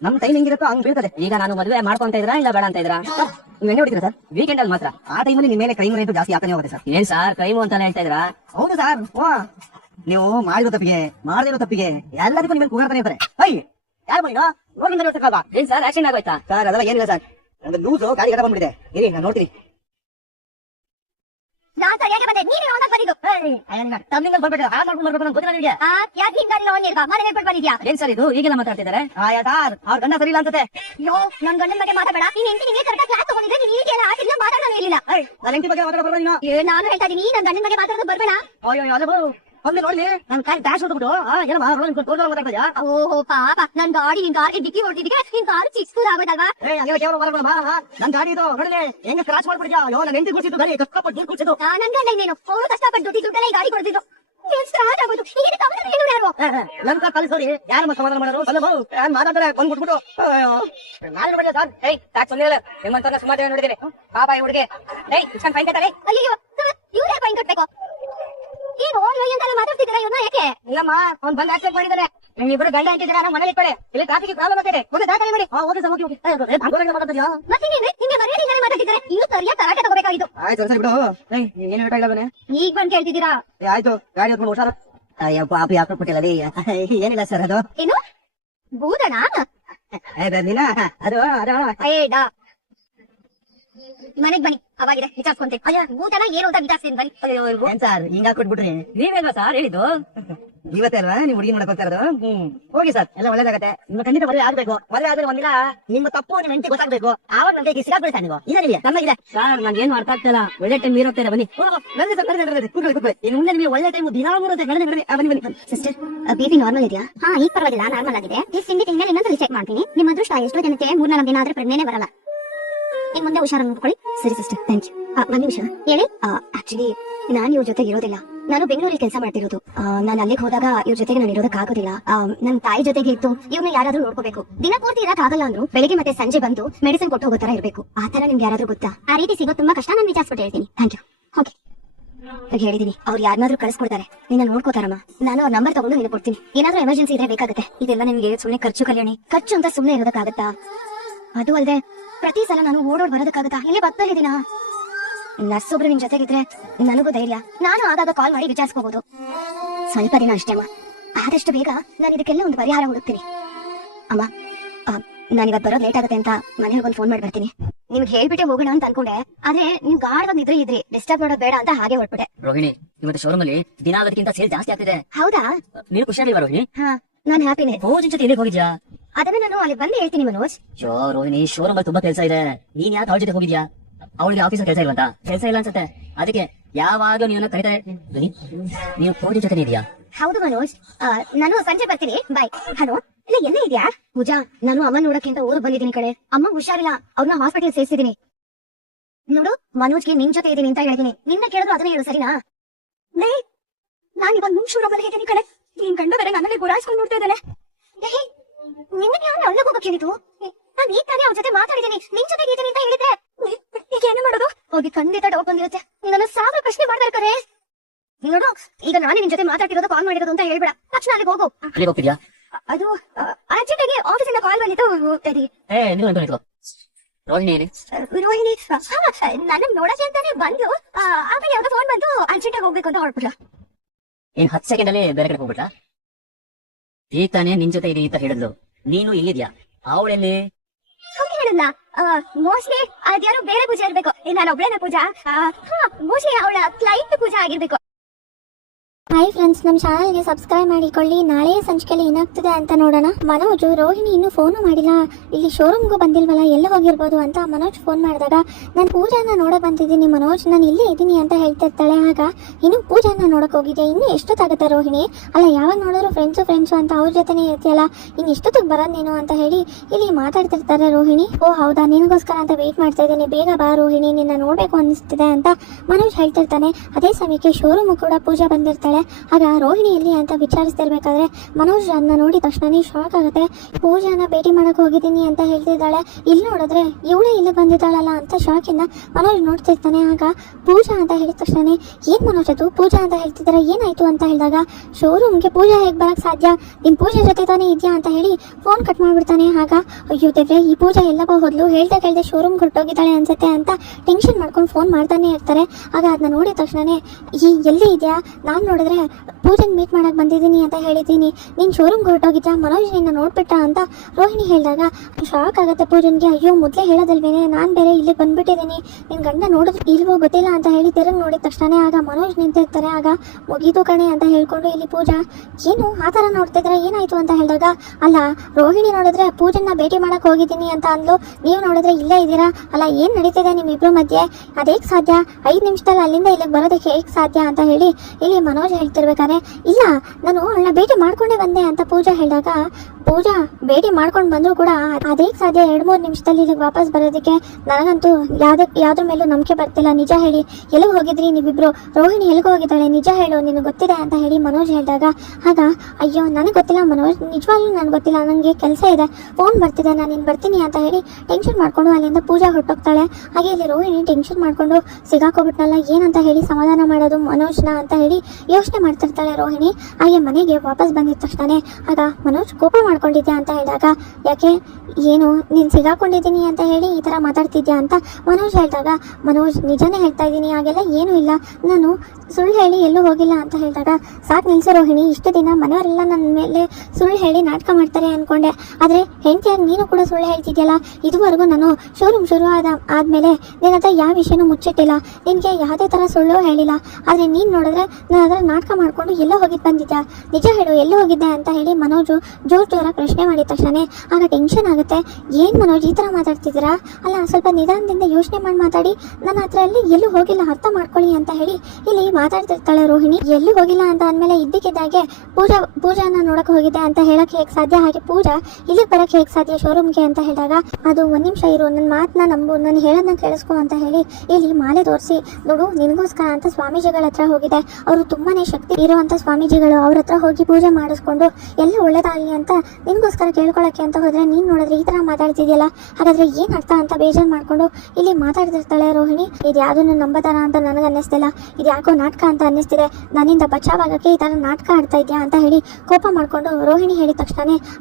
ನಮ್ ಟೈಮ್ ಹೆಂಗಿರುತ್ತೋ ಹಂಗ್ ಬೀಳ್ತದೆ. ಈಗ ನಾನು ಮದುವೆ ಮಾಡ್ಕೊಂತ ಇದ್ರಾ ಇಲ್ಲ ಬೇಡ ಅಂತ ಇದ್ರಾ? ನೀವ್ ಎಣ್ಣೆ ಹೊಡಿತೀರಾ ಸರ್? ವೀಕೆಂಡ್ ಅಲ್ಲಿ ಮಾತ್ರ. ಆ ಟೈಮಲ್ಲಿ ನಿಮ್ ಮೇಲೆ ಕ್ರೈಮ್ ರೇಟ್ ಜಾಸ್ತಿ ಆಗ್ತಾನೆ ಹೋಗುತ್ತೆ ಸರ್. ಏನ್ ಸರ್ ಕ್ರೈಮು ಅಂತಾನೆ ಹೇಳ್ತಾ ಇದ್ರಾ? ಹೌದು ಸರ್. ನೀವು ಮಾಡಿರೋ ತಪ್ಪಿಗೆ, ಮಾಡದಿರೋ ತಪ್ಪಿಗೆ ಎಲ್ಲದಕ್ಕೂ ನಿಮ್ಮಲ್ಲಿ ಕೂಗಾಡ್ತಾನೆ ಇರ್ತಾರೆ. ಯಾರು ಬಂದಿರೋ ರೋಡಿಂದ ನೋಡ್ತಕ್ಕಲ್ವಾ? ಏನ್ ಸರ್ ಆಕ್ಸಿಡೆಂಟ್ ಆಗೋಯ್ತಾ? ಸರ್ ಅದೆಲ್ಲ ಏನಿಲ್ಲ ಸರ್, ಒಂದು ಲೂಸು ಗಾಡಿ ಗಡ ಬಂದ್ಬಿಟ್ಟಿದೆ. ಇರಿ ನಾನು ನೋಡ್ತೀನಿ. ನಾನ್ ಸರಿಯಾಗಿ ಬಂದೆ, ನೀನೇ ಒಂದಾಗ ಬಂದಿದ್ದು. ತಮ್ಮಿಂಗ್ ಬರ್ಬಿಟ್ಟು ಹಾಳು ಮಾಡ್ಕೊಂಡು ಬರ್ಬೇಕು ಗೊತ್ತಿಲ್ಲ ನಿಮಗೆ. ಯಾಕೆ ಹಿಂಗಾರಿಲ್ಲ ಒಂದಿರ್ಗ ಮನೆ ನೆನ್ಪಿಟ್ಟು ಬಂದಿದ್ಯಾ? ಏನ್ ಸರ್ ಇದು ಈಗೆಲ್ಲ ಮಾತಾಡ್ತಿದ್ದಾರೆ? ಸರ್ ಅವ್ರ ಗಂಡ ಸರಿ ಇಲ್ಲ ಅನ್ಸುತ್ತೆ. ಅಯ್ಯೋ, ನನ್ ಗಂಡನ ಬಗ್ಗೆ ಮಾತಾಡಬೇಡ. ನೀನ್ ಹೆಂಡತಿ ನಿಮಗೆ ಕರೆಕ್ಟ್ ಕ್ಲಾಸ್ ತಗೊಂಡಿದ್ರೆ ನೀನ್ ಈಗೆಲ್ಲ ಆಗಿಲ್ಲ ಮಾತಾಡೋಣ ಹೇಳಿಲ್ಲ. ನನ್ನ ಹೆಂಡತಿ ಬಗ್ಗೆ ಮಾತಾಡೋ ಬರ್ಬೇಡ ನೀನು. ನಾನು ಹೇಳ್ತಾ ಇದೀನಿ, ನನ್ ಗಂಡನ ಬಗ್ಗೆ ಮಾತಾಡೋದು ಬರ್ಬೇಡ. ಅಯ್ಯೋ ಅದು ಅಲ್ಲಿ ನೋಡಿ ನನ್ನ ಕಾರ್ ಡ್ಯಾಶ್ ಹೊಡ್ಬಿಟ್ಟು ಏನಮ್ಮ ಮಾತಾಡ್ತಾ ಇದೆಯಾ? ಓಹೋ ಪಾಪ, ನನ್ ಗಾಡಿ ನಿನ್ ಕಾರ್ಗೆ ಡಿಕ್ಕಿ ಹೊಡ್ತಿದ್ದಕ್ಕೆ ನಿನ್ ಕಾರು ಚಿಕ್ಕದಾಗೋದಲ್ವಾ? ನನ್ ಗಾಡಿ ಇದು ನೋಡಿ ಹೆಂಗ ಕ್ರಾಶ್ ಮಾಡ್ಬಿಟ್ಟಿದ್ಯಾ? ಅಯ್ಯೋ ನನ್ನ ಹೆಂಡತಿ ಗುಡಿಸಿದ್ದು ಗಾಡಿ ಕಷ್ಟಪಟ್ಟು ದುಡ್ಡು ಗುಡಿಸಿದ್ದು. ನನ್ ಗಂಡ ಇನ್ನೇನು ಅವ್ರು ಕಷ್ಟಪಟ್ಟು ದುಡ್ಡಿದ್ದೆಲ್ಲ ಈ ಗಾಡಿ ಕೊಡ್ತಿದ್ರು. ಸ್ಟಾರ್ಟ್ ಆಗೋದು ಈಗ ತಮ್ಮನ ಹೇಳು ಯಾರು? ನನ್ ಕಾರ್ ಕಳಿಸೋರಿ ಯಾರು ಸಮಾಧಾನ ಮಾಡೋರು? ನಾನು ಮಾತಾಡ್ತಾರೆ ಬಂದ್ಬಿಟ್ಬಿಟ್ಟು ನಾನು ನೋಡಿದೆ ಸರ್. ಟ್ಯಾಕ್ಸ್ ಒಂದಿಲ್ಲ ನಿಮ್ಮಂತ ಸುಮಾರು ಜನ ನೋಡಿದ್ದೀನಿ. ಪಾಪ ಈ ಹುಡುಗಿ ಇಷ್ಟೊಂದು ಫೈನ್ ಕಟ್ಟಾರೆ. ಅಯ್ಯೋ, ಇವ್ರು ಯಾಕೆ ಫೈನ್ ಕಟ್ಬೇಕು? ಏನು ಎಂತೆಲ್ಲ ಮಾತಾಡ್ತಿದ್ದೀರಾ ಇವ್ರನ್ನ? ಯಾಕೆ? ಇಲ್ಲಮ್ಮ ಅವ್ನು ಬಂದು ಆಕ್ಸಿಡೆಂಟ್ ಮಾಡಿದ್ದಾನೆ. ನೀವಿಬ್ರು ಗಂಡ ಅಂತಿದ್ದೀರಾ, ನಮ್ಮ ಮನೇಲಿ ಇಟ್ಕೊಳ್ಳಿ. ಇಲ್ಲಿ ಟ್ರಾಫಿಕ್ ಪ್ರಾಬ್ಲಮ್ ಆಗ್ತಿದೆ. ಒಂದು ದಾಖಲೆ ಮಾಡಿ. Okay sir, okay. ಮಾತಾಡ್ತೀಯಾ? ಮತ್ತೆ ನಿಮ್ಗೆ ಮರ್ಯಾದೆಯಿಂದಲೇ ಮಾತಾಡ್ತಿದ್ದಾರೆ. ಇನ್ನು ಸರಿಯಾಗಿ ತರಾಟೆ ತಗೋಬೇಕಾಗಿತ್ತು. ಆಯ್ತು ಸರಿ ಬಿಡು. ಏನು ಹೇಳ್ತಾ ಇಲ್ಲ ಈಗ ಬಂದು ಕೇಳ್ತಿದ್ದೀರಾ? ಆಯ್ತು, ಗಾಡಿ ಹೊತ್ಕೊಂಡು ಹುಷಾರು. ಅಯ್ಯೋ ಪಾಪಿ ಹಾಕೊಟ್ಬಿಟ್ಟಿಲ್ಲ ರೀ. ಏನಿಲ್ಲ ಸರ್, ಅದು ಏನು ಭೂತನಾ? ನೀನ ಅದು ಅಯ್ಯಾ, ಮನೆಗ್ ಬನ್ನಿ, ಅವಾಗಿದೆ ವಿಚಾರಿಸ್ಕೊಂತೀನಿ. ಅಯ್ಯ, ಭೂತನ ಏನು ಅಂತ ವಿಚಾರಿಸ್ತೀನಿ ಬನ್ನಿ. ಏನ್ ಸರ್ ಹಿಂಗ ಹಾಕೊಟ್ಬಿಟ್ರಿ? ನೀವೇಲ್ವಾ ಸರ್ ಹೇಳಿದ್ದು? ಇವತ್ತೇ ಅಲ್ವಾ ನೀವು ಹುಡುಗಿ ನೋಡಕ್ ಹೋಗ್ತಾ ಇರೋದು? ಹೋಗಿ ಸರ್, ಎಲ್ಲ ಒಳ್ಳೇದಾಗತ್ತೆ. ನಿಮ್ಮ ಖಂಡಿತ ಮದುವೆ ಆಗ್ಬೇಕು. ಮದುವೆ ಆದ್ರೆ ಒಂದಿನ ನಿಮ್ಮ ತಪ್ಪು ನಿಮ್ಮ ಹೆಂಡತಿ ಗೊತ್ತಾಗ್ಬೇಕು. ಆವಾಗ ನಮ್ಗೆ ಈಗ ಸಿಗಾಕ್ಬಿಡ್ತಾ ನೀವು. ಇದೆ ನಮಗಿದೆ ಸರ್ ನನ್ ಏನು ಅರ್ಥ ಆಗ್ತಿಲ್ಲ. ಒಳ್ಳೆ ಟೈಮ್ ಮೀರೋಗ್ತೀರಾ ಬನ್ನಿ. ಇನ್ನು ಮುಂದೆ ನಿಮಗೆ ಒಳ್ಳೆ ಟೈಮ್ ದಿನ ಬರುತ್ತೆ. ಬನ್ನಿ. ಸಿಸ್ಟರ್, ಬಿಪಿ ನಾರ್ಮಲ್ ಇದೆಯಾ? ಹಾ, ಈಗ ಪರವಾಗಿಲ್ಲ, ನಾರ್ಮಲ್ ಆಗಿದೆ. ಈ ತಿಂಡಿ ತಿಂಗಳಲ್ಲಿ ಇನ್ನೊಂದು ಚೆಕ್ ಮಾಡ್ತೀನಿ. ನಿಮ್ಮ ಅದೃಷ್ಟ ಎಷ್ಟೋ ಜನಕ್ಕೆ 3-4 ದಿನ ಆದ್ರೆ ಪ್ರಜ್ಞೆನೇ ಬರಲ್ಲ. ಇನ್ ಮುಂದೆ ಹುಷಾರಾಗಿ ನೋಡ್ಕೊಳ್ಳಿ. ಸರಿ ಸಿಸ್ಟರ್, ಥ್ಯಾಂಕ್ ಯು. ಒಂದ್ ನಿಮಿಷ ಹೇಳಿ. ಆಕ್ಚುಲಿ ನಾನು ಇವ್ರ ಜೊತೆಗೆ ಇರೋದಿಲ್ಲ. ನಾನು ಬೆಂಗಳೂರಲ್ಲಿ ಕೆಲಸ ಮಾಡ್ತಿರೋದು. ನಾನು ಅಲ್ಲಿಗೆ ಹೋದಾಗ ಇವ್ರ ಜೊತೆಗೆ ನಾನು ಇರೋದಕ್ಕಾಗೋದಿಲ್ಲ. ನನ್ನ ತಾಯಿ ಜೊತೆಗೆ ಇತ್ತು ಇವ್ರನ್ನ ಯಾರಾದ್ರೂ ನೋಡ್ಕೋಬೇಕು. ದಿನ ಪೂರ್ತಿ ಇರಕ್ಕಾಗಲ್ಲ ಅಂದ್ರು ಬೆಳಿಗ್ಗೆ ಮತ್ತೆ ಸಂಜೆ ಬಂದು ಮೆಡಿಸಿನ್ ಕೊಟ್ಟು ಹೋಗೋ ತರ ಇರಬೇಕು. ಆ ತರ ನಿಮ್ಗೆ ಯಾರಾದ್ರೂ ಗೊತ್ತಾ? ಆ ರೀತಿ ಸಿಗೋದು ತುಂಬಾ ಕಷ್ಟ. ನಾನು ವಿಚಾರಿಸ್ಬಿಟ್ಟು ಹೇಳ್ತೀನಿ. Thank you. ಓಕೆ, ಹೇಳಿದೀನಿ. ಅವ್ರು ಯಾರನ್ನಾದ್ರೂ ಕಳಿಸ್ಕೊಡ್ತಾರೆ, ನಿನ್ನ ನೋಡ್ಕೋತಾರಮ್ಮ. ನಾನು ಅವ್ರ ನಂಬರ್ ತಗೊಂಡು ನಿನ್ನ ಕೊಡ್ತೀನಿ. ಏನಾದ್ರೂ ಎಮರ್ಜೆನ್ಸಿ ಇದ್ರೆ ಬೇಕಾಗುತ್ತೆ. ಇದೆಲ್ಲ ನಿಮ್ಗೆ ಸುಮ್ನೆ ಖರ್ಚು ಕಲ್ಯಾಣಿ. ಖರ್ಚು ಅಂತ ಸುಮ್ನೆ ಇರೋದಕ್ಕಾಗತ್ತಾ? ಅದು ಅಲ್ಲದೆ ಪ್ರತಿ ಸಲ ನಾನು ಓಡೋಡ್ ಬರೋದಕ್ಕಾಗತ್ತಾ? ಇಲ್ಲಿ ಬರ್ತಾ ಇದ್ದೀನ. ನರ್ಸ್ ಒಬ್ರು ನಿಮ್ ಜೊತೆಗಿದ್ರೆ ನನಗೂ ಧೈರ್ಯ. ನಾನು ಆಗಾಗ ಕಾಲ್ ಮಾಡಿ ವಿಚಾರಿಸ್ಕೋಬಹುದು. ಸ್ವಲ್ಪ ದಿನ ಅಷ್ಟೇ ಅಮ್ಮ. ಆದಷ್ಟು ಬೇಗ ನಾನು ಇದಕ್ಕೆಲ್ಲ ಒಂದು ಪರಿಹಾರ ಹುಡುಕ್ತೀನಿ ಅಮ್ಮ. ನಾನು ಇವತ್ತು ಬರೋದು ಲೇಟ್ ಆಗುತ್ತೆ ಅಂತ ಮನೆಗೆ ಒಂದು ಫೋನ್ ಮಾಡಿ ಬರ್ತೀನಿ. ನಿಮ್ಗೆ ಹೇಳ್ಬಿಟ್ಟೆ ಹೋಗೋಣ ಅಂತ ಅನ್ಕೊಂಡೆ, ಆದ್ರೆ ನೀವು ಗಾಢವಾಗಿ ನಿದ್ರೆ ಇದ್ರಿ, ಡಿಸ್ಟರ್ಬ್ ಮಾಡೋದು ಬೇಡ ಅಂತ ಹಾಗೆ ಹೊರಟ್ಬಿಟ್ಟೆ. ರೋಹಿಣಿ, ಇವತ್ತು ಶೋರೂಮ್ ಅಲ್ಲಿ ದಿನ ಆಗೋದಕ್ಕಿಂತ ಸೇಲ್ ಜಾಸ್ತಿ ಆಗ್ತಿದೆ. ಹೌದಾ? ನೀನು ಖುಷಿಯಾಗಿಲ್ವಾ ರೋಹಿಣಿ? ಹಾ, ನಾನು ಹ್ಯಾಪಿನೇ. ಭೋಜನ್ ಜೊತೆ ಎಲ್ಲಿಗೆ ಹೋಗಿದ್ಯಾ? ಅದನ್ನ ನಾನು ಅಲ್ಲಿ ಬಂದು ಹೇಳ್ತೀನಿ ಮನೋಜ್. ಶೋ ರೋಹಿಣಿ, ಶೋರೂಮ್ ಅಲ್ಲಿ ತುಂಬಾ ಕೆಲಸ ಇದೆ. ನೀನ್ ಯಾಕೆ ಅವಳ ಜೊತೆ ಹೋಗಿದ್ಯಾ? ಅವಳಿಗೆ ಆಫೀಸ್ ಕೆಲಸ ಇಲ್ವಂತ? ಕೆಲಸ ಇಲ್ಲ ಅನ್ಸುತ್ತೆ, ಅದಕ್ಕೆ ಯಾವಾಗ ನೀವನ್ನ ಕರಿತಾ ಇದ್ದೀನಿ. ನೀವು ಭೋಜನ್ ಜೊತೆ ಇದೆಯಾ? ಹೌದು ಮನೋಜ್, ನಾನು ಸಂಜೆ ಬರ್ತೀನಿ. ಬಾಯ್. ಹಲೋ, ಇಲ್ಲ ಎಲ್ಲ ಇದೆಯಾ? ಪೂಜಾ, ನಾನು ಅಮ್ಮ ನೋಡಕ್ಕಿಂತ ಊರಿಗೆ ಬಂದಿದ್ದೀನಿ ಕಡೆ. ಅಮ್ಮ ಹುಷಾರಿಲ್ಲ, ಅವ್ರನ್ನ ಹಾಸ್ಪಿಟಲ್ ಸೇರಿಸಿದೀನಿ. ನೋಡು, ಮನೋಜ್ಗೆ ನಿನ್ ಜೊತೆ ಇದೀನಿ ಅಂತ ಹೇಳಿದೀನಿ. ನಿನ್ನ ಕೇಳಿದ್ರು ಅದನ್ನ ಹೇಳು, ಸರಿನಾ? ನಾನು ಇವಾಗ ನಿಮ್ ಶೋರೂಮಲ್ಲಿ ಹೇಗಿದ್ದೀನಿ ಕಡೆ. ನೀನ್ ಗಂಡ ಬೇರೆ ನನ್ನಲ್ಲಿ ಗುರಾಯಿಸ್ಕೊಂಡು ನೋಡ್ತಾ ಇದ್ದಾನೆ. ನಿನ್ನ ಯಾರು ಅಲ್ಲ ಹೋಗಕ್ಕೆ ಹೇಳಿದ್ದು? ನಾನು ಈ ತಾನೇ ಅವ್ರ ಜೊತೆ ಮಾತಾಡಿದ್ದೀನಿ. ನಿನ್ ಜೊತೆಗೆ ಇದೀನಿ ಅಂತ ಹೇಳಿದ್ರೆ ಈಗ ಏನು ಮಾಡೋದು? ಹೋಗಿ ಖಂಡಿತ ಡೌಟ್ ಬಂದಿರುತ್ತೆ. ನನ್ನ 1000 ಪ್ರಶ್ನೆ ಮಾಡ್ಬೇಕಾರೆ. ನೋಡು, ಈಗ ನಾನೇ ನಿನ್ ಜೊತೆ ಮಾತಾಡ್ತಿರೋದು, ಕಾಲ್ ಮಾಡಿರೋದು ಅಂತ ಹೇಳ್ಬೇಡ. ತಕ್ಷಣ ಅಲ್ಲಿಗೆ ಹೋಗು. ಅಲ್ಲಿಗೆ ಹೋಗ್ತಿದ್ಯಾ? ಅದು ಅರ್ಜೆಂಟ್ ಆಗಿ ಆಫೀಸಿಂದ ಕಾಲ್ ಬಂದಿತ್ತು, ಹೋಗ್ತಾ ಇದೀವಿ. ರೋಹಿಣಿ ರೋಹಿಣಿ ನನ್ನ ನೋಡಕ್ಕೆ ಅಂತಾನೆ ಬಂದು ಆಮೇಲೆ ಯಾವ್ದೋ ಫೋನ್ ಬಂದು ಅರ್ಜೆಂಟ್ ಆಗಿ ಹೋಗ್ಬೇಕು ಅಂತ ಹೊರಟ್ಬಿಟ್ಲ. ಏನ್ 10 ಸೆಕೆಂಡ್ ಅಲ್ಲಿ ಬೇರೆ ಕಡೆ ಹೋಗ್ಬಿಟ್ಟ? ಈಗ ತಾನೇ ನಿನ್ ಜೊತೆ ಇದೆ ಅಂತ ಹೇಳಿದ್ಲು. ನೀನು ಇಲ್ಲಿದ್ಯಾ? ಅವಳೆಲ್ಲಿ? ಹಂಗೆ ಹೇಳಲ್ಲ. ಮೋಸ್ಟ್ಲಿ ಅದ್ಯಾರು ಬೇರೆ ಪೂಜೆ ಇರ್ಬೇಕು. ನಾನು ಒಬ್ಳೇನ ಪೂಜಾ? ಮೋಸ್ಟ್ಲಿ ಅವಳ ಕ್ಲೈಂಟ್ ಪೂಜಾ ಆಗಿರ್ಬೇಕು. ಹಾಯ್ ಫ್ರೆಂಡ್ಸ್, ನಮ್ಮ ಚಾನಲ್ಗೆ ಸಬ್ಸ್ಕ್ರೈಬ್ ಮಾಡಿಕೊಳ್ಳಿ. ನಾಳೆ ಸಂಚಿಕೆಯಲ್ಲಿ ಏನಾಗ್ತದೆ ಅಂತ ನೋಡೋಣ. ಮನೋಜು ರೋಹಿಣಿ ಇನ್ನೂ ಫೋನು ಮಾಡಿಲ್ಲ, ಇಲ್ಲಿ ಶೋರೂಮ್ಗೂ ಬಂದಿಲ್ವಲ್ಲ, ಎಲ್ಲ ಹೋಗಿರ್ಬೋದು ಅಂತ ಮನೋಜ್ ಫೋನ್ ಮಾಡಿದಾಗ ನಾನು ಪೂಜಾನ ನೋಡಕ್ ಬಂದಿದ್ದೀನಿ ಮನೋಜ್, ನಾನು ಇಲ್ಲೇ ಇದ್ದೀನಿ ಅಂತ ಹೇಳ್ತಿರ್ತಾಳೆ. ಆಗ ಇನ್ನು ಪೂಜಾನ ನೋಡಕ್ ಹೋಗಿದ್ದೆ, ಇನ್ನು ಎಷ್ಟೊತ್ತಾಗುತ್ತೆ ರೋಹಿಣಿ? ಅಲ್ಲ, ಯಾವಾಗ ನೋಡಿದ್ರು ಫ್ರೆಂಡ್ಸು ಅಂತ ಅವ್ರ ಜೊತೆನೇ ಇರ್ತೀಯಲ್ಲ, ಇನ್ನು ಎಷ್ಟೊತ್ತಿಗೆ ಬರೋದು ನೀನು ಅಂತ ಹೇಳಿ ಇಲ್ಲಿ ಮಾತಾಡ್ತಿರ್ತಾರೆ ರೋಹಿಣಿ. ಓ ಹೌದಾ, ನಿನಗೋಸ್ಕರ ಅಂತ ವೇಟ್ ಮಾಡ್ತಾ ಇದ್ದೀನಿ, ಬೇಗ ಬಾ ರೋಹಿಣಿ, ನಿನ್ನ ನೋಡಬೇಕು ಅನ್ನಿಸ್ತಿದೆ ಅಂತ ಮನೋಜ್ ಹೇಳ್ತಿರ್ತಾನೆ. ಅದೇ ಸಮಯಕ್ಕೆ ಶೋರೂಮ್ ಕೂಡ ಪೂಜಾ ಬಂದಿರ್ತಾಳೆ. ಇರ್ತಾರೆ. ಆಗ ರೋಹಿಣಿ ಎಲ್ಲಿ ಅಂತ ವಿಚಾರಿಸ್ತಿರ್ಬೇಕಾದ್ರೆ ಮನೋಜ್ ಅದನ್ನ ನೋಡಿದ ತಕ್ಷಣನೇ ಶಾಕ್ ಆಗುತ್ತೆ. ಪೂಜಾನ ಭೇಟಿ ಮಾಡಕ್ ಹೋಗಿದ್ದೀನಿ ಅಂತ ಹೇಳ್ತಿದ್ದಾಳೆ, ಇಲ್ಲಿ ನೋಡಿದ್ರೆ ಇವಳೇ ಇಲ್ಲಿ ಬಂದಿದ್ದಾಳಲ್ಲ ಅಂತ ಶಾಕಿಂದ ಮನೋಜ್ ನೋಡ್ತಿರ್ತಾನೆ. ಆಗ ಪೂಜಾ ಅಂತ ಹೇಳಿದ ತಕ್ಷಣ ಏನ್ ಮನೋಜ್ ಅದು ಪೂಜಾ ಅಂತ ಹೇಳ್ತಿದ್ದಾರೆ, ಏನಾಯ್ತು ಅಂತ ಹೇಳಿದಾಗ ಶೋರೂಮ್ಗೆ ಪೂಜಾ ಹೇಗ್ ಬರಕ್ ಸಾಧ್ಯ, ನಿನ್ ಪೂಜಾ ಜೊತೆ ತಾನೇ ಇದೆಯಾ ಅಂತ ಹೇಳಿ ಫೋನ್ ಕಟ್ ಮಾಡ್ಬಿಡ್ತಾನೆ. ಆಗ ಅಯ್ಯೋ ದೇವ್ರೆ, ಈ ಪೂಜಾ ಎಲ್ಲಪ್ಪ ಹೋದ್ಲು, ಹೇಳ್ದೆ ಶೋರೂಮ್ ಹೊರಟೋಗಿದ್ದಾಳೆ ಅನ್ಸುತ್ತೆ ಅಂತ ಟೆನ್ಷನ್ ಮಾಡ್ಕೊಂಡು ಫೋನ್ ಮಾಡ್ತಾನೆ ಇರ್ತಾರೆ. ಆಗ ಅದನ್ನ ನೋಡಿದ ತಕ್ಷಣನೇ ಎಲ್ಲಿ ಇದೆಯಾ, ನಾನ್ ನೋಡಿದ್ರೆ ಪೂಜನ್ ಮೀಟ್ ಮಾಡಕ್ ಬಂದಿದ್ದೀನಿ ಅಂತ ಹೇಳಿದ್ದೀನಿ, ನೀನ್ ಶೋರೂಮ್ಗೆ ಹೊರಟೋಗಿದ್ಯಾ, ಮನೋಜ್ ನಿನ್ನ ನೋಡ್ಬಿಟ್ಟ ಅಂತ ರೋಹಿಣಿ ಹೇಳಿದಾಗ ಶಾಕ್ ಆಗುತ್ತೆ ಪೂಜನ್ಗೆ. ಅಯ್ಯೋ ಮೊದ್ಲೇ ಹೇಳೋದಲ್ವೇನೆ, ನಾನ್ ಬೇರೆ ಇಲ್ಲಿ ಬಂದ್ಬಿಟ್ಟಿದ್ದೀನಿ, ನಿನ್ ಗಂಡ ನೋಡಿದ್ರು ಇಲ್ವೋ ಗೊತ್ತಿಲ್ಲ ಅಂತ ಹೇಳಿ ತಿರುಗಿ ನೋಡಿದ ತಕ್ಷಣ ಆಗ ಮನೋಜ್ ನಿಂತಿರ್ತಾರೆ. ಆಗ ಮುಗೀತು ಕಣೆ ಅಂತ ಹೇಳ್ಕೊಂಡು ಇಲ್ಲಿ ಪೂಜಾ ಏನು ಆ ಥರ ನೋಡ್ತಿದ್ರೆ ಏನಾಯ್ತು ಅಂತ ಹೇಳಿದಾಗ ಅಲ್ಲ ರೋಹಿಣಿ ನೋಡಿದ್ರೆ ಪೂಜನ್ನ ಭೇಟಿ ಮಾಡಕ್ ಹೋಗಿದ್ದೀನಿ ಅಂತ ಅಂದ್ಲು, ನೀವು ನೋಡಿದ್ರೆ ಇಲ್ಲೇ ಇದ್ದೀರಾ, ಅಲ್ಲ ಏನ್ ನಡೀತಿದೆ ನಿಮ್ಮಿಬ್ರು ಮಧ್ಯೆ, ಅದೇಗ್ ಸಾಧ್ಯ, 5 ನಿಮಿಷದಲ್ಲಿ ಅಲ್ಲಿಂದ ಇಲ್ಲಿಗೆ ಬರೋದಕ್ಕೆ ಹೇಗ್ ಸಾಧ್ಯ ಅಂತ ಹೇಳಿ ಇಲ್ಲಿ ಮನೋಜ್ ಹೇಳ್ತಿರ್ಬೇಕಾರೆ ಇಲ್ಲ ನಾನು ಅವಳನ್ನ ಭೇಟಿ ಮಾಡ್ಕೊಂಡೇ ಬಂದೆ ಅಂತ ಪೂಜಾ ಹೇಳಿದಾಗ ಪೂಜಾ ಭೇಟಿ ಮಾಡ್ಕೊಂಡು ಬಂದ್ರು ಕೂಡ ಅದೇಗ್ ಸಾಧ್ಯ 2-3 ನಿಮಿಷದಲ್ಲಿ ಇಲ್ಲಿಗೆ ವಾಪಸ್ ಬರೋದಕ್ಕೆ, ನನಗಂತೂ ಯಾವ್ದ್ರ ಮೇಲೂ ನಂಬಿಕೆ ಬರ್ತಿಲ್ಲ, ನಿಜ ಹೇಳಿ ಎಲ್ಲಿಗೆ ಹೋಗಿದ್ರಿ ನೀವಿಬ್ರು, ರೋಹಿಣಿ ಎಲ್ಲಿಗೆ ಹೋಗಿದ್ದಾಳೆ, ನಿಜ ಹೇಳು ನಿನಗೆ ಗೊತ್ತಿದೆ ಅಂತ ಹೇಳಿ ಮನೋಜ್ ಹೇಳಿದಾಗ ಆಗ ಅಯ್ಯೋ ನನಗೆ ಗೊತ್ತಿಲ್ಲ ಮನೋಜ್, ನಿಜವಾಗ್ಲೂ ನನಗೆ ಗೊತ್ತಿಲ್ಲ, ನನಗೆ ಕೆಲಸ ಇದೆ, ಫೋನ್ ಬರ್ತಿದೆ, ನಾನು ಇನ್ನು ಬರ್ತೀನಿ ಅಂತ ಹೇಳಿ ಟೆನ್ಷನ್ ಮಾಡ್ಕೊಂಡು ಅಲ್ಲಿಂದ ಪೂಜಾ ಹೊರಟೋಗ್ತಾಳೆ. ಹಾಗೆ ಇಲ್ಲಿ ರೋಹಿಣಿ ಟೆನ್ಷನ್ ಮಾಡ್ಕೊಂಡು ಸಿಗಾಕೋಬಿಟ್ನಲ್ಲ ಏನಂತ ಹೇಳಿ ಸಮಾಧಾನ ಮಾಡೋದು ಮನೋಜ್ನ ಅಂತ ಹೇಳಿ ಯೋಚನೆ ಮಾಡ್ತಿರ್ತಾಳೆ ರೋಹಿಣಿ. ಹಾಗೆ ಮನೆಗೆ ವಾಪಸ್ ಬಂದಿದ ತಕ್ಷಣ ಆಗ ಮನೋಜ್ ಕೋಪ ಮಾಡ್ಕೊಂಡಿದ್ಯಾ ಅಂತ ಹೇಳಿದಾಗ ಯಾಕೆ ಏನು ನೀನು ಸಿಗಾಕೊಂಡಿದ್ದೀನಿ ಅಂತ ಹೇಳಿ ಈ ಥರ ಮಾತಾಡ್ತಿದ್ಯಾ ಅಂತ ಮನೋಜ್ ಹೇಳಿದಾಗ ಮನೋಜ್ ನಿಜನೇ ಹೇಳ್ತಾ ಇದ್ದೀನಿ, ಹಾಗೆಲ್ಲ ಏನೂ ಇಲ್ಲ, ನಾನು ಸುಳ್ಳು ಹೇಳಿ ಎಲ್ಲೂ ಹೋಗಿಲ್ಲ ಅಂತ ಹೇಳಿದಾಗ ಸಾಕು ನಿಲ್ಸು ರೋಹಿಣಿ, ಇಷ್ಟು ದಿನ ಮನೆಯವರೆಲ್ಲ ನನ್ನ ಮೇಲೆ ಸುಳ್ಳು ಹೇಳಿ ನಾಟಕ ಮಾಡ್ತಾರೆ ಅನ್ಕೊಂಡೆ, ಆದರೆ ಹೆಂಡತಿಯಾಗಿ ನೀನು ಕೂಡ ಸುಳ್ಳು ಹೇಳ್ತಿದ್ಯಲ್ಲ, ಇದುವರೆಗೂ ನಾನು ಶೋರೂಮ್ ಶುರು ಆದಮೇಲೆ ನಿನ್ನ ಹತ್ರ ಯಾವ ವಿಷಯನೂ ಮುಚ್ಚಿಟ್ಟಿಲ್ಲ, ನಿನಗೆ ಯಾವುದೇ ಥರ ಸುಳ್ಳು ಹೇಳಿಲ್ಲ, ಆದರೆ ನೀನು ನೋಡಿದ್ರೆ ನನ್ನ ಹತ್ರ ನಾಟಕ ಮಾಡಿಕೊಂಡು ಎಲ್ಲೋ ಹೋಗಿದ್ದು ಬಂದಿದ್ಯಾ, ನಿಜ ಹೇಳು ಎಲ್ಲೋ ಹೋಗಿದ್ದೆ ಅಂತ ಹೇಳಿ ಮನೋಜು ಜೋರಾಗಿ ಪ್ರಶ್ನೆ ಮಾಡಿದ ತಕ್ಷಣ ಆಗ ಟೆನ್ಷನ್ ಆಗುತ್ತೆ. ಏನು ಮನೋಜ್ ಈ ಥರ ಮಾತಾಡ್ತಿದ್ದೀರಾ, ಅಲ್ಲ ಸ್ವಲ್ಪ ನಿಧಾನದಿಂದ ಯೋಚನೆ ಮಾಡಿ ಮಾತಾಡಿ, ನನ್ನ ಹತ್ರ ಎಲ್ಲೂ ಹೋಗಿಲ್ಲ ಅರ್ಥ ಮಾಡ್ಕೊಳ್ಳಿ ಅಂತ ಹೇಳಿ ಇಲ್ಲಿ ಮಾತಾಡ್ತಿರ್ತಾಳೆ ರೋಹಿಣಿ. ಎಲ್ಲೂ ಹೋಗಿಲ್ಲ ಅಂತ ಅಂದಮೇಲೆ ಇದ್ದಕ್ಕಿದ್ದಾಗೆ ಪೂಜಾನ ನೋಡಕ್ ಹೋಗಿದ್ದೆ ಅಂತ ಹೇಳಕ್ ಹೇಗೆ ಸಾಧ್ಯ, ಹಾಗೆ ಪೂಜಾ ಇಲ್ಲಿಗೆ ಬರಕ್ ಹೇಗೆ ಸಾಧ್ಯ ಶೋರೂಮ್ಗೆ ಅಂತ ಹೇಳಿದಾಗ ಅದು 1 ನಿಮಿಷ ಇರು, ನನ್ನ ಮಾತನ್ನ ನಂಬು, ನಾನು ಹೇಳೋದನ್ನ ಕೇಳಿಸ್ಕೊ ಅಂತ ಹೇಳಿ ಇಲ್ಲಿ ಮಾಲೆ ತೋರಿಸಿ ನೋಡು ನಿನಗೋಸ್ಕರ ಅಂತ ಸ್ವಾಮೀಜಿಗಳ ಹತ್ರ ಹೋಗಿದೆ, ಅವರು ತುಂಬಾನೇ ಶಕ್ತಿ ಇರುವಂತ ಸ್ವಾಮೀಜಿಗಳು, ಅವ್ರ ಹತ್ರ ಹೋಗಿ ಪೂಜೆ ಮಾಡಿಸ್ಕೊಂಡು ಎಲ್ಲ ಒಳ್ಳೇದಾಗಲಿ ಅಂತ ನಿನ್ಗೋಸ್ಕರ ಕೇಳ್ಕೊಳಕ್ಕೆ ಅಂತ ಹೋದ್ರೆ ನೀನ್ ನೋಡಿದ್ರೆ ಈ ತರ ಮಾತಾಡ್ತಿದ್ಯಲ್ಲ, ಹಾಗಾದ್ರೆ ಏನ್ ಅರ್ಥ ಅಂತ ಬೇಜಾರು ಮಾಡ್ಕೊಂಡು ಇಲ್ಲಿ ಮಾತಾಡ್ತಿರ್ತಾಳೆ ರೋಹಿಣಿ. ಇದು ಯಾವ್ದನ್ನು ನಂಬತಾರ ಅಂತ ನನಗೆ ಅನ್ನಿಸ್ತಿಲ್ಲ, ಇದು ಯಾಕೋ ನಾಟಕ ಅಂತ ಅನ್ನಿಸ್ತಿದೆ, ನನ್ನಿಂದ ಬಚಾವಾಗಕ್ಕೆ ಈ ತರ ನಾಟಕ ಆಡ್ತಾ ಇದ್ಯಾ ಅಂತ ಹೇಳಿ ಕೋಪ ಮಾಡ್ಕೊಂಡು ರೋಹಿಣಿ ಹೇಳಿದ ತಕ್ಷಣ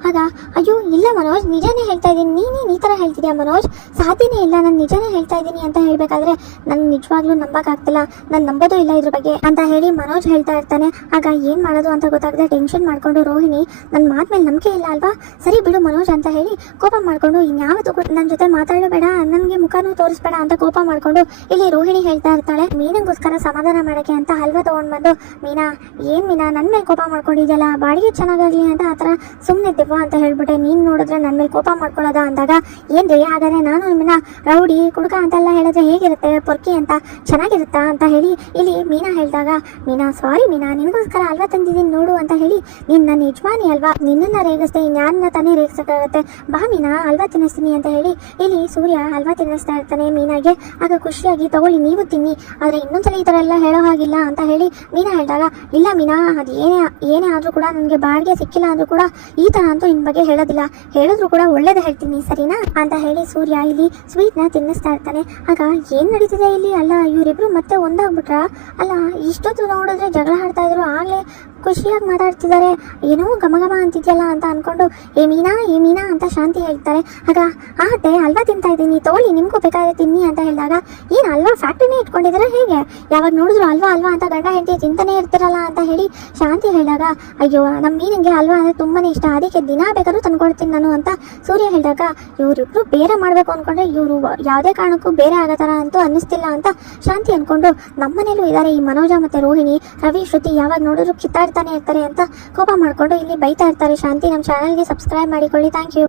ಆಗ ಅಯ್ಯೋ ಇಲ್ಲ ಮನೋಜ್ ನಿಜಾನೇ ಹೇಳ್ತಾ ಇದ್ದೀನಿ, ನೀನೇನು ಈ ತರ ಹೇಳ್ತಿದ್ಯಾ ಮನೋಜ್, ಸಾಧ್ಯನೇ ಇಲ್ಲ, ನಾನು ನಿಜಾನೇ ಹೇಳ್ತಾ ಇದ್ದೀನಿ ಅಂತ ಹೇಳ್ಬೇಕಾದ್ರೆ ನನ್ಗೆ ನಿಜವಾಗ್ಲೂ ನಂಬಕ್ಕಾಗ್ತಿಲ್ಲ, ನಾನು ನಂಬೋದು ಇಲ್ಲ ಇದ್ರ ಬಗ್ಗೆ ಅಂತ ಹೇಳಿ ಮನೋಜ್ ಹೇಳ್ತಾ ಇರ್ತಾನೆ. ಆಗ ಏನ್ ಮಾಡೋದು ಅಂತ ಗೊತ್ತಾಗದೆ ಟೆನ್ಷನ್ ಮಾಡ್ಕೊಂಡು ರೋಹಿಣಿ ನನ್ನ ಮಾತ್ ಮೇಲೆ ನಂಬಿಕೆ ಇಲ್ಲ ಅಲ್ವಾ, ಸರಿ ಬಿಡು ಮನೋಜ್ ಅಂತ ಹೇಳಿ ಕೋಪ ಮಾಡ್ಕೊಂಡು ಇನ್ಯಾವತ್ತೂ ನನ್ನ ಜೊತೆ ಮಾತಾಡಬೇಡ, ನನಗೆ ಮುಖನೂ ತೋರಿಸ್ಬೇಡ ಅಂತ ಕೋಪ ಮಾಡ್ಕೊಂಡು ಇಲ್ಲಿ ರೋಹಿಣಿ ಹೇಳ್ತಾ ಇರ್ತಾಳೆ. ಮೀನಿಗೋಸ್ಕರ ಸಮಾಧಾನ ಮಾಡಕ್ಕೆ ಅಂತ ಹಲ್ವಾ ತಗೊಂಡ್ ಬಂದು ಮೀನಾ ಏನ್ ಮೀನಾ ನನ್ನ ಮೇಲೆ ಕೋಪ ಮಾಡ್ಕೊಂಡಿದ್ಯಲ್ಲ, ಬಾಡಿಗೆ ಚೆನ್ನಾಗಾಗ್ಲಿ ಅಂತ ಆತರ ಸುಮ್ಮನೆ ದಿವ್ವ ಅಂತ ಹೇಳ್ಬಿಟ್ಟೆ, ನೀನ್ ನೋಡಿದ್ರೆ ನನ್ನ ಮೇಲೆ ಕೋಪ ಮಾಡ್ಕೊಳ್ಳೋದ ಅಂದಾಗ ಏನ್ರಿ ಹಾಗಾದ್ರೆ ನಾನು ನಿಮ್ಮನ್ನ ರೌಡಿ ಕುಡುಕ ಅಂತೆಲ್ಲ ಹೇಳಿದ್ರೆ ಹೇಗಿರುತ್ತೆ, ಪೊರ್ಕಿ ಅಂತ ಚೆನ್ನಾಗಿರುತ್ತಾ ಅಂತ ಹೇಳಿ ಇಲ್ಲಿ ಮೀನಾ ಹೇಳಿದಾಗ ಮೀನಾ ಸಾರಿ ಮೀನಾ ನಿನಗೋಸ್ಕರ ಹಲ್ವಾ ತಂದಿದ್ದೀನಿ ನೋಡು ಅಂತ ಹೇಳಿ ನೀನ್ ನನ್ನ ಯಜಮಾನಿ ಅಲ್ವಾ, ನಿನ್ನನ್ನ ರೇಗಿಸ್ದೆ ಇನ್ಯಾರನ್ನ ತಾನೇ ರೇಗಿಸಕ್ಕಾಗತ್ತೆ, ಬಾ ಮೀನಾ ಹಲ್ವಾ ತಿನ್ನಿಸ್ತೀನಿ ಅಂತ ಹೇಳಿ ಇಲ್ಲಿ ಸೂರ್ಯ ಹಲ್ವಾ ತಿನ್ನಿಸ್ತಾ ಇರ್ತಾನೆ ಮೀನಾಗೆ. ಆಗ ಖುಷಿಯಾಗಿ ತಗೊಳ್ಳಿ ನೀವು ತಿನ್ನಿ, ಆದ್ರೆ ಇನ್ನೊಂದ್ಸಲ ಈ ತರ ಎಲ್ಲ ಹೇಳೋ ಹಾಗಿಲ್ಲ ಅಂತ ಹೇಳಿ ಮೀನಾ ಹೇಳಿದಾಗ ಇಲ್ಲ ಮೀನಾ ಅದು ಏನೇ ಆದ್ರೂ ಕೂಡ ನನಗೆ ಬಾಡಿಗೆ ಸಿಕ್ಕಿಲ್ಲ ಅಂದ್ರೂ ಕೂಡ ಈ ತರ ಅಂತೂ ನಿನ್ ಬಗ್ಗೆ ಹೇಳೋದಿಲ್ಲ, ಹೇಳಿದ್ರು ಕೂಡ ಒಳ್ಳೇದೇ ಹೇಳ್ತೀನಿ ಸರಿನಾ ಅಂತ ಹೇಳಿ ಸೂರ್ಯ ಇಲ್ಲಿ ಸ್ವೀಟ್ ನ ತಿನ್ನಿಸ್ತಾ ಇರ್ತಾನೆ. ಆಗ ಏನ್ ನಡೀತಿದೆ ಇಲ್ಲಿ, ಅಲ್ಲ ಇವರಿಬ್ರು ಮತ್ತೆ ಒಂದಾಗ್ಬಿಟ್ರ, ಅಲ್ಲ ಇಷ್ಟೊತ್ತು ನೋಡಿದ್ರೆ ಜಗಳ ಆಡ್ತಾ ಇದ್ರು, ಆಗ್ಲೇ ಖುಷಿಯಾಗಿ ಮಾತಾಡ್ತಿದ್ದಾರೆ, ಏನೋ ಘಮಘಮ ಅಂತಿದ್ಯಲ್ಲ ಅಂತ ಅನ್ಕೊಂಡು ಏ ಮೀನಾ ಅಂತ ಶಾಂತಿ ಹೇಳ್ತಾರೆ. ಆಗ ಅತ್ತೆ ಹಲ್ವಾ ತಿಂತಾ ಇದ್ದೀನಿ ತಗೊಳ್ಳಿ ನಿಮ್ಗೂ ಬೇಕಾದ್ರೆ ತಿನ್ನಿ ಅಂತ ಹೇಳಿದಾಗ ಏನ್ ಹಲ್ವಾ ಫ್ಯಾಕ್ಟ್ರಿನೇ ಇಟ್ಕೊಂಡಿದ್ದೀರಾ ಹೇಗೆ, ಯಾವಾಗ ನೋಡಿದ್ರು ಹಲ್ವಾ ಅಂತ ಗಂಡ ಹೆಂಡತಿ ತಿಂತಾನೆ ಇರ್ತಿರಲ್ಲ ಅಂತ ಹೇಳಿ ಶಾಂತಿ ಹೇಳಿದಾಗ ಅಯ್ಯೋ ನಮ್ಮ ಮೀನಿಗೆ ಹಲ್ವಾ ಅಂದ್ರೆ ತುಂಬಾನೇ ಇಷ್ಟ, ಅದಕ್ಕೆ ದಿನ ಬೇಕಾದ್ರೂ ತಂದ್ಕೊಡ್ತೀನಿ ನಾನು ಅಂತ ಸೂರ್ಯ ಹೇಳಿದಾಗ ಇವರಿಬ್ರು ಬೇರೆ ಮಾಡ್ಬೇಕು ಅನ್ಕೊಂಡ್ರೆ ಇವರು ಯಾವುದೇ ಕಾರಣಕ್ಕೂ ಬೇರೆ ಆಗತ್ತಾರ ಅಂತೂ ಅನ್ನಿಸ್ತಿಲ್ಲ ಅಂತ ಶಾಂತಿ ಅನ್ಕೊಂಡು ನಮ್ಮನೇಲೂ ಇದ್ದಾರೆ ಈ ಮನೋಜ ಮತ್ತೆ ರೋಹಿಣಿ, ರವಿ ಶ್ರುತಿ ಯಾವಾಗ ನೋಡಿದ್ರು ಕಿತ್ತಾಡ್ತಾನೆ ಇರ್ತಾರೆ ಅಂತ ಕೋಪ ಮಾಡ್ಕೊಂಡು ಇಲ್ಲಿ ಬೈತಾ ಇರ್ತಾರೆ. ಶಾಂತಿ ನಮ್ಮ ಚಾನಲ್ಗೆ ಸಬ್ಸ್ಕ್ರೈಬ್ ಮಾಡಿಕೊಳ್ಳಿ, ಥ್ಯಾಂಕ್ ಯು.